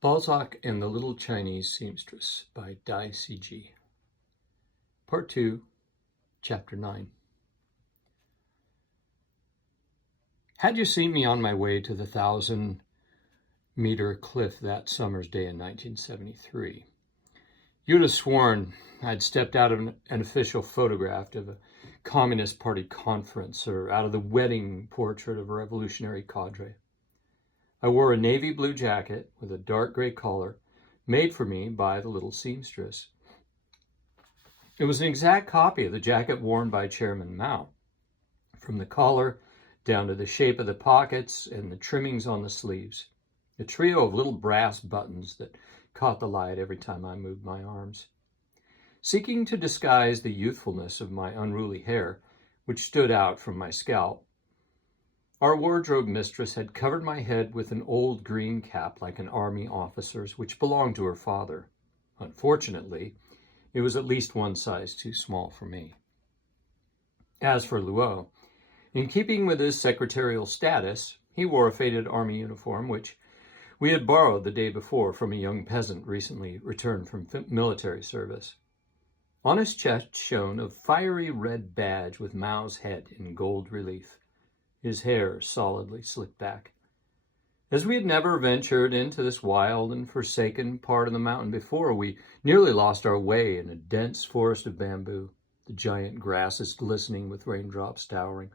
Balzac and the Little Chinese Seamstress by Dai C.G. Part 2, Chapter 9. Had you seen me on my way to the 1,000-meter cliff that summer's day in 1973, you'd have sworn I'd stepped out of an official photograph of a Communist Party conference or out of the wedding portrait of a revolutionary cadre. I wore a navy blue jacket with a dark gray collar made for me by the little seamstress. It was an exact copy of the jacket worn by Chairman Mao, from the collar down to the shape of the pockets and the trimmings on the sleeves, a trio of little brass buttons that caught the light every time I moved my arms. Seeking to disguise the youthfulness of my unruly hair, which stood out from my scalp, our wardrobe mistress had covered my head with an old green cap like an army officer's, which belonged to her father. Unfortunately, it was at least one size too small for me. As for Luo, in keeping with his secretarial status, he wore a faded army uniform, which we had borrowed the day before from a young peasant recently returned from military service. On his chest shone a fiery red badge with Mao's head in gold relief, his hair solidly slicked back. As we had never ventured into this wild and forsaken part of the mountain before, we nearly lost our way in a dense forest of bamboo, the giant grasses glistening with raindrops towering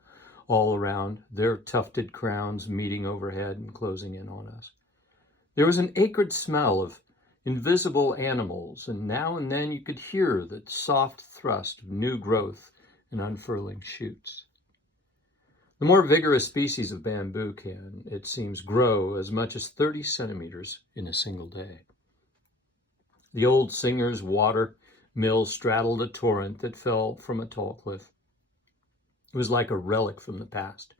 all around, their tufted crowns meeting overhead and closing in on us. There was an acrid smell of invisible animals, and now and then you could hear the soft thrust of new growth and unfurling shoots. The more vigorous species of bamboo can, it seems, grow as much as 30 centimeters in a single day. The old Singer's water mill straddled a torrent that fell from a tall cliff. It was like a relic from the past,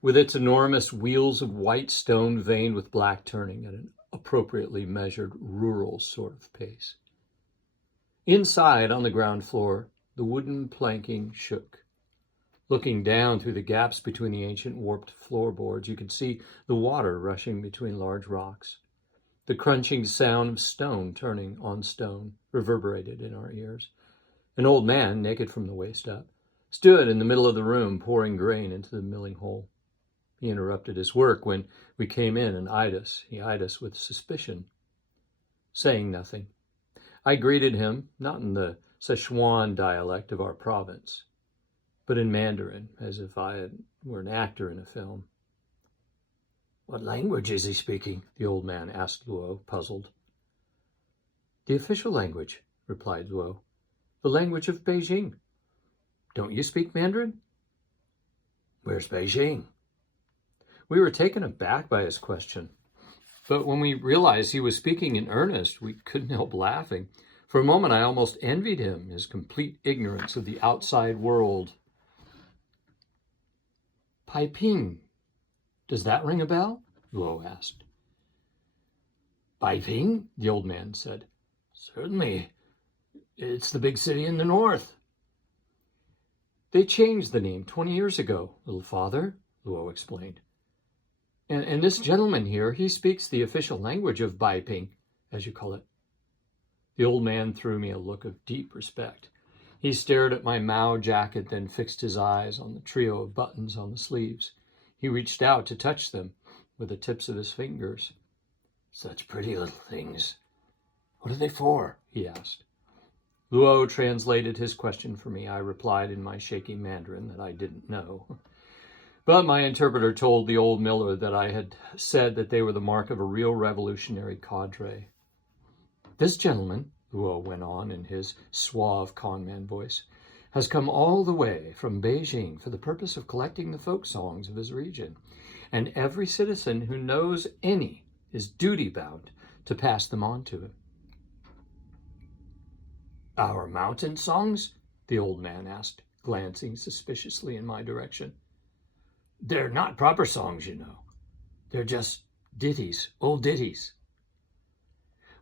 with its enormous wheels of white stone veined with black turning at an appropriately measured rural sort of pace. Inside, on the ground floor, the wooden planking shook. Looking down through the gaps between the ancient warped floorboards, you could see the water rushing between large rocks. The crunching sound of stone turning on stone reverberated in our ears. An old man, naked from the waist up, stood in the middle of the room pouring grain into the milling hole. He interrupted his work when we came in and eyed us. He eyed us with suspicion, saying nothing. I greeted him, not in the Sichuan dialect of our province, but in Mandarin, as if I were an actor in a film. "What language is he speaking?" the old man asked Luo, puzzled. "The official language," replied Luo. "The language of Beijing. Don't you speak Mandarin?" "Where's Beijing?" We were taken aback by his question, but when we realized he was speaking in earnest, we couldn't help laughing. For a moment, I almost envied him his complete ignorance of the outside world. "Paiping, does that ring a bell?" Luo asked. "Paiping?" the old man said. "Certainly. It's the big city in the north." "They changed the name 20 years ago, little father," Luo explained. And this gentleman here, he speaks the official language of Baiping, as you call it." The old man threw me a look of deep respect. He stared at my Mao jacket, then fixed his eyes on the trio of buttons on the sleeves. He reached out to touch them with the tips of his fingers. "Such pretty little things. What are they for?" he asked. Luo translated his question for me. I replied in my shaky Mandarin that I didn't know. But my interpreter told the old miller that I had said that they were the mark of a real revolutionary cadre. "This gentleman," Luo went on in his suave conman voice, "has come all the way from Beijing for the purpose of collecting the folk songs of his region, and every citizen who knows any is duty-bound to pass them on to him." "Our mountain songs?" the old man asked, glancing suspiciously in my direction. "They're not proper songs, you know. They're just ditties, old ditties."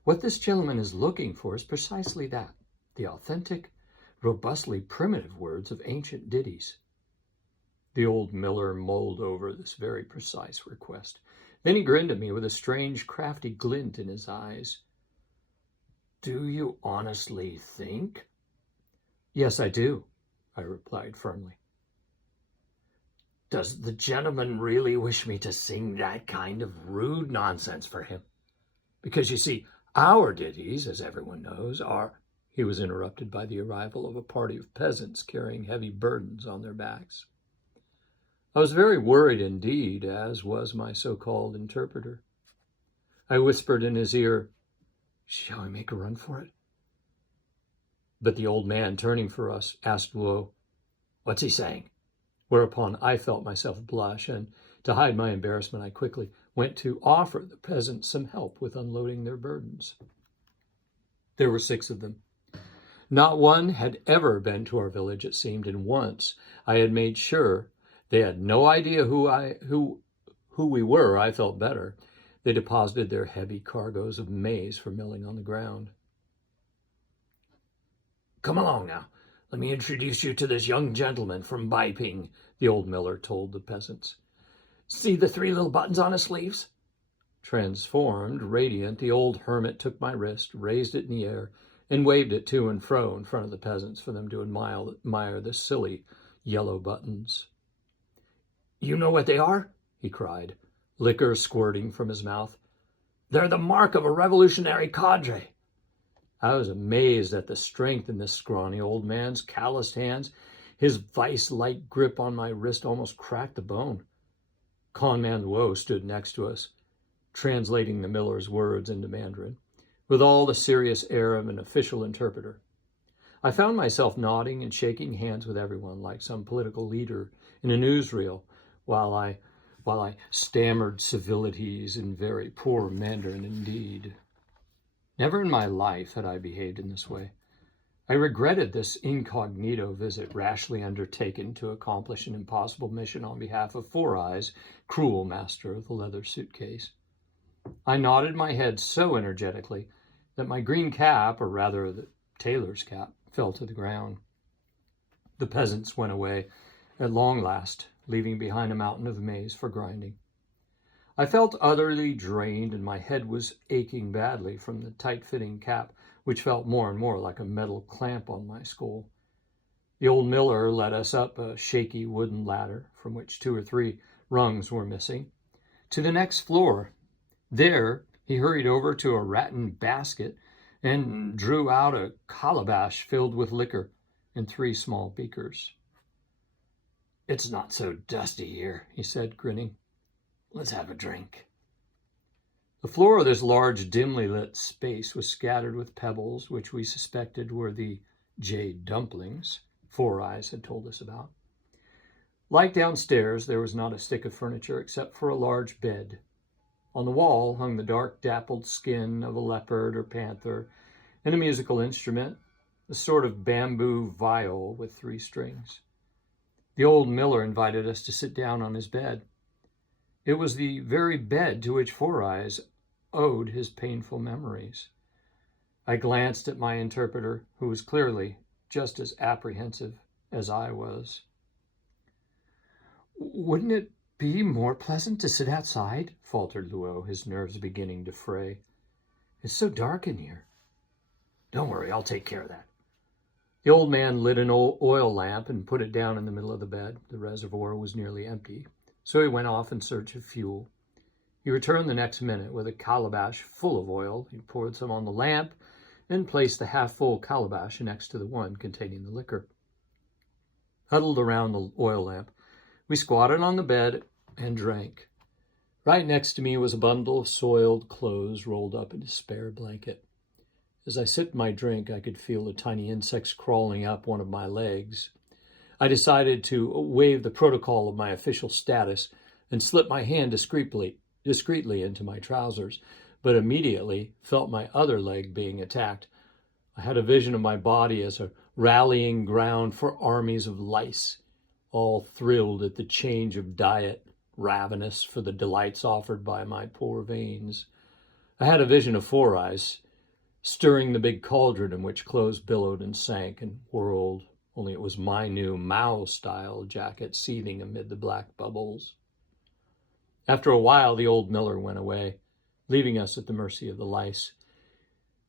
"What this gentleman is looking for is precisely that, the authentic, robustly primitive words of ancient ditties." The old miller mulled over this very precise request. Then he grinned at me with a strange, crafty glint in his eyes. "Do you honestly think?" "Yes, I do," I replied firmly. "Does the gentleman really wish me to sing that kind of rude nonsense for him? Because you see, our ditties, as everyone knows, are—" He was interrupted by the arrival of a party of peasants carrying heavy burdens on their backs. I was very worried indeed, as was my so-called interpreter. I whispered in his ear, "Shall we make a run for it?" But the old man, turning for us, asked Luo, "What's he saying?" Whereupon I felt myself blush, and to hide my embarrassment, I quickly went to offer the peasants some help with unloading their burdens. There were 6 of them. Not one had ever been to our village, it seemed, and once I had made sure they had no idea who we were, I felt better. They deposited their heavy cargoes of maize for milling on the ground. "Come along now. Let me introduce you to this young gentleman from Baiping," the old miller told the peasants. "See the 3 little buttons on his sleeves?" Transformed, radiant, the old hermit took my wrist, raised it in the air, and waved it to and fro in front of the peasants for them to admire the silly yellow buttons. "You know what they are?" he cried, liquor squirting from his mouth. "They're the mark of a revolutionary cadre." I was amazed at the strength in this scrawny old man's calloused hands. His vice-like grip on my wrist almost cracked the bone. Conman Luo stood next to us, translating the miller's words into Mandarin, with all the serious air of an official interpreter. I found myself nodding and shaking hands with everyone like some political leader in a newsreel, while I stammered civilities in very poor Mandarin indeed. Never in my life had I behaved in this way. I regretted this incognito visit rashly undertaken to accomplish an impossible mission on behalf of Four Eyes, cruel master of the leather suitcase. I nodded my head so energetically that my green cap, or rather the tailor's cap, fell to the ground. The peasants went away at long last, leaving behind a mountain of maize for grinding. I felt utterly drained, and my head was aching badly from the tight-fitting cap, which felt more and more like a metal clamp on my skull. The old miller led us up a shaky wooden ladder, from which 2 or 3 rungs were missing, to the next floor. There he hurried over to a rattan basket and drew out a calabash filled with liquor in 3 small beakers. "It's not so dusty here," he said, grinning. "Let's have a drink." The floor of this large, dimly lit space was scattered with pebbles, which we suspected were the jade dumplings Four Eyes had told us about. Like downstairs, there was not a stick of furniture except for a large bed. On the wall hung the dark, dappled skin of a leopard or panther, and a musical instrument, a sort of bamboo viol with 3 strings. The old miller invited us to sit down on his bed. It was the very bed to which Four Eyes owed his painful memories. I glanced at my interpreter, who was clearly just as apprehensive as I was. "Wouldn't it be more pleasant to sit outside?" faltered Luo, his nerves beginning to fray. "It's so dark in here." "Don't worry, I'll take care of that." The old man lit an oil lamp and put it down in the middle of the bed. The reservoir was nearly empty, so he went off in search of fuel. He returned the next minute with a calabash full of oil. He poured some on the lamp and placed the half-full calabash next to the one containing the liquor. Huddled around the oil lamp, we squatted on the bed and drank. Right next to me was a bundle of soiled clothes rolled up in a spare blanket. As I sipped my drink, I could feel the tiny insects crawling up one of my legs. I decided to waive the protocol of my official status and slip my hand discreetly into my trousers, but immediately felt my other leg being attacked. I had a vision of my body as a rallying ground for armies of lice, all thrilled at the change of diet, ravenous for the delights offered by my poor veins. I had a vision of Four Eyes, stirring the big cauldron in which clothes billowed and sank and whirled, only it was my new Mao-style jacket seething amid the black bubbles. After a while, the old miller went away, leaving us at the mercy of the lice.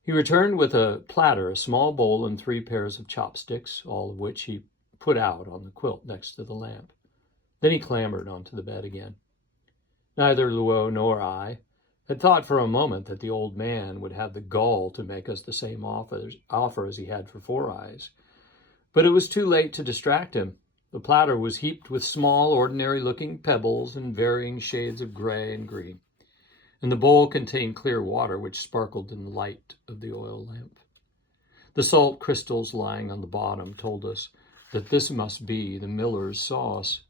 He returned with a platter, a small bowl, and 3 pairs of chopsticks, all of which he put out on the quilt next to the lamp. Then he clambered onto the bed again. Neither Luo nor I had thought for a moment that the old man would have the gall to make us the same offer as he had for Four Eyes. But it was too late to distract him. The platter was heaped with small, ordinary-looking pebbles in varying shades of gray and green, and the bowl contained clear water which sparkled in the light of the oil lamp. The salt crystals lying on the bottom told us that this must be the miller's sauce.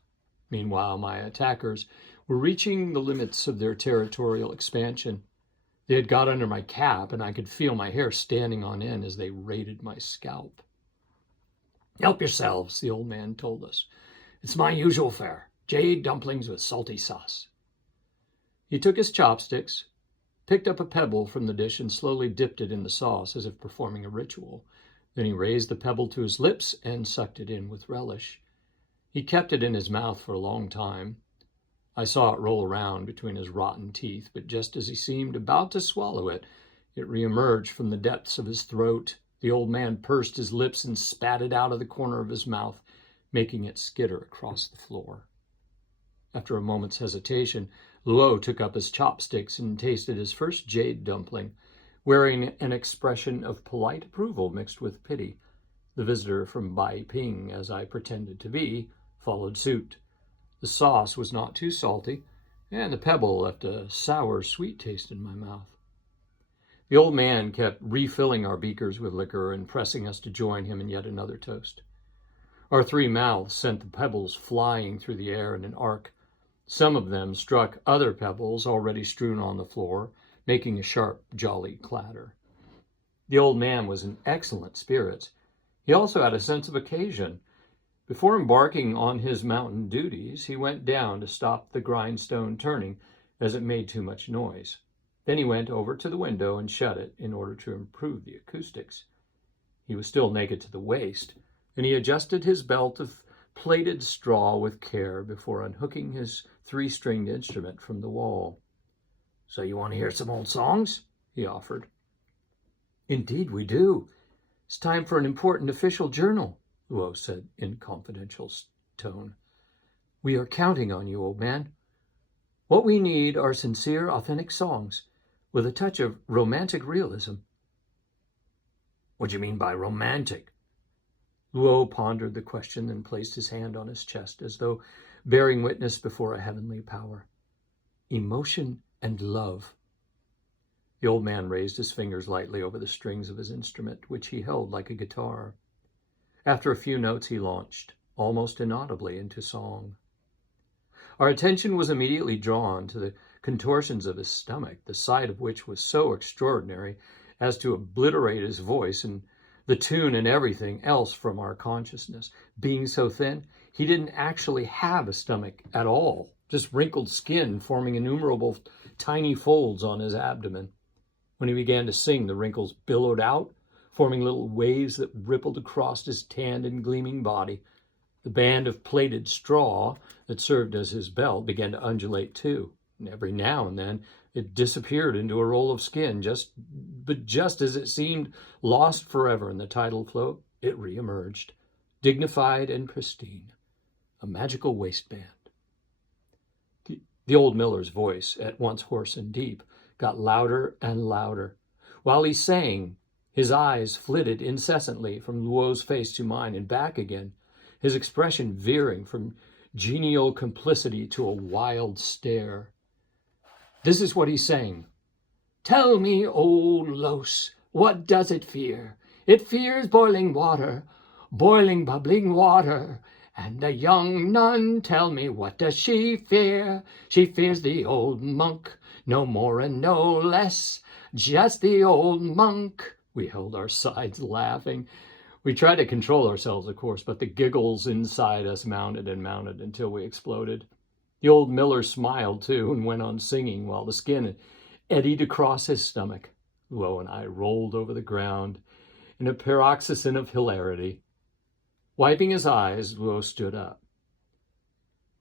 Meanwhile, my attackers were reaching the limits of their territorial expansion. They had got under my cap, and I could feel my hair standing on end as they raided my scalp. "Help yourselves," the old man told us. "It's my usual fare, jade dumplings with salty sauce." He took his chopsticks, picked up a pebble from the dish, and slowly dipped it in the sauce as if performing a ritual. Then he raised the pebble to his lips and sucked it in with relish. He kept it in his mouth for a long time. I saw it roll around between his rotten teeth, but just as he seemed about to swallow it, it reemerged from the depths of his throat. The old man pursed his lips and spat it out of the corner of his mouth, making it skitter across the floor. After a moment's hesitation, Luo took up his chopsticks and tasted his first jade dumpling, wearing an expression of polite approval mixed with pity. The visitor from Bai Ping, as I pretended to be, followed suit. The sauce was not too salty, and the pebble left a sour, sweet taste in my mouth. The old man kept refilling our beakers with liquor and pressing us to join him in yet another toast. Our 3 mouths sent the pebbles flying through the air in an arc. Some of them struck other pebbles already strewn on the floor, making a sharp, jolly clatter. The old man was in excellent spirits. He also had a sense of occasion. Before embarking on his mountain duties, he went down to stop the grindstone turning, as it made too much noise. Then he went over to the window and shut it in order to improve the acoustics. He was still naked to the waist, and he adjusted his belt of plaited straw with care before unhooking his 3-stringed instrument from the wall. "So you want to hear some old songs?" he offered. "Indeed we do. It's time for an important official journal," Luo said in confidential tone. "We are counting on you, old man. What we need are sincere, authentic songs with a touch of romantic realism." "What do you mean by romantic?" Luo pondered the question and placed his hand on his chest as though bearing witness before a heavenly power. "Emotion and love." The old man raised his fingers lightly over the strings of his instrument, which he held like a guitar. After a few notes, he launched, almost inaudibly, into song. Our attention was immediately drawn to the contortions of his stomach, the sight of which was so extraordinary as to obliterate his voice and the tune and everything else from our consciousness. Being so thin, he didn't actually have a stomach at all, just wrinkled skin forming innumerable tiny folds on his abdomen. When he began to sing, the wrinkles billowed out, forming little waves that rippled across his tanned and gleaming body. The band of plaited straw that served as his belt began to undulate too, and every now and then it disappeared into a roll of skin. But just as it seemed lost forever in the tidal flow, it reemerged, dignified and pristine, a magical waistband. The old miller's voice, at once hoarse and deep, got louder and louder. While he sang, his eyes flitted incessantly from Luo's face to mine and back again, his expression veering from genial complicity to a wild stare. This is what he sang. "Tell me, old Los, what does it fear? It fears boiling water, boiling, bubbling water. And the young nun, tell me, what does she fear? She fears the old monk, no more and no less, just the old monk." We held our sides laughing. We tried to control ourselves, of course, but the giggles inside us mounted and mounted until we exploded. The old miller smiled, too, and went on singing while the skin eddied across his stomach. Luo and I rolled over the ground in a paroxysm of hilarity. Wiping his eyes, Luo stood up.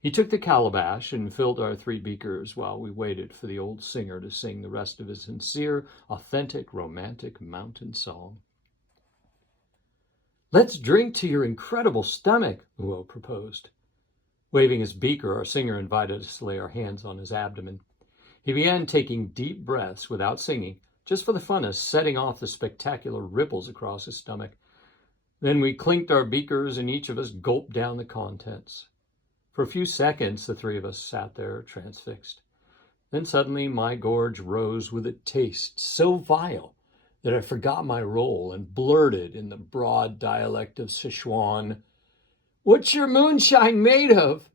He took the calabash and filled our 3 beakers while we waited for the old singer to sing the rest of his sincere, authentic, romantic mountain song. "Let's drink to your incredible stomach," Luo proposed. Waving his beaker, our singer invited us to lay our hands on his abdomen. He began taking deep breaths without singing, just for the fun of setting off the spectacular ripples across his stomach. Then we clinked our beakers and each of us gulped down the contents. For a few seconds, the 3 of us sat there transfixed. Then suddenly my gorge rose with a taste so vile that I forgot my role and blurted in the broad dialect of Sichuan, "What's your moonshine made of?"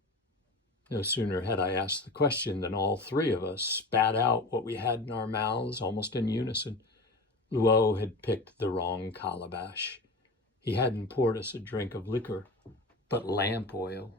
No sooner had I asked the question than all 3 of us spat out what we had in our mouths almost in unison. Luo had picked the wrong calabash. He hadn't poured us a drink of liquor, but lamp oil.